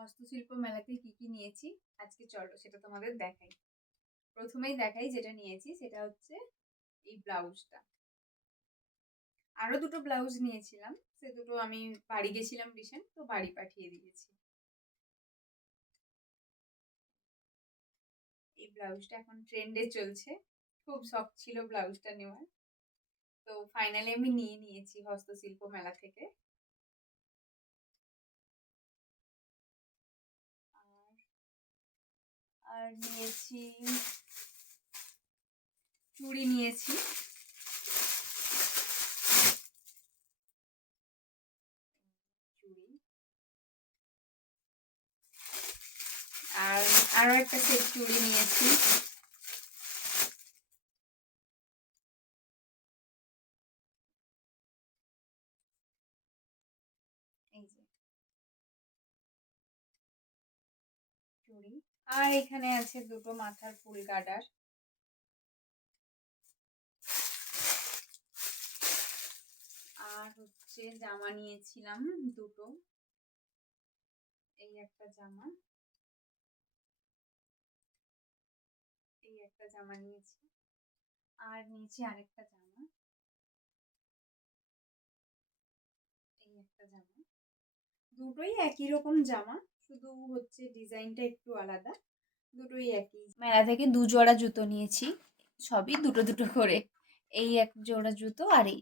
হস্তশিল্প মেলাতে কি কি নিয়েছি আজকে চলো সেটা তোমাদের দেখাই। প্রথমেই দেখাই যেটা নিয়েছি সেটা হচ্ছে এই ব্লাউজটা। আরো দুটো ব্লাউজ নিয়েছিলাম, সে দুটো আমি বাড়ি গেছিলাম রিসেন্ট, তো বাড়ি পাঠিয়ে দিয়েছি। এই ব্লাউজটা এখন ট্রেন্ডে চলছে, খুব শখ ছিল ব্লাউজটা নেওয়ার, তো ফাইনালি আমি নিয়ে নিয়েছি হস্তশিল্প মেলা থেকে। আর নিয়েছি চুড়ি নিয়েছি, চুড়ি আর আরো একটা সেট চুড়ি নিয়েছি। এই যে চুড়ি, আর এখানে আছে দুটো মাথার ফুল গার্ডার। আর হচ্ছে জামা নিয়েছিলাম দুটো, এই একটা জামা, এই একটা জামা নিয়েছি, আর নিয়েছি আরেকটা জামা, এই একটা জামা। দুটোই একই রকম জামা, শুধু হচ্ছে ডিজাইনটা একটু আলাদা, দুটোই একই। মেলা থেকে 2 জোড়া জুতো নিয়েছি, সবই দুটো দুটো করে। এই এক জোড়া জুতো আর এই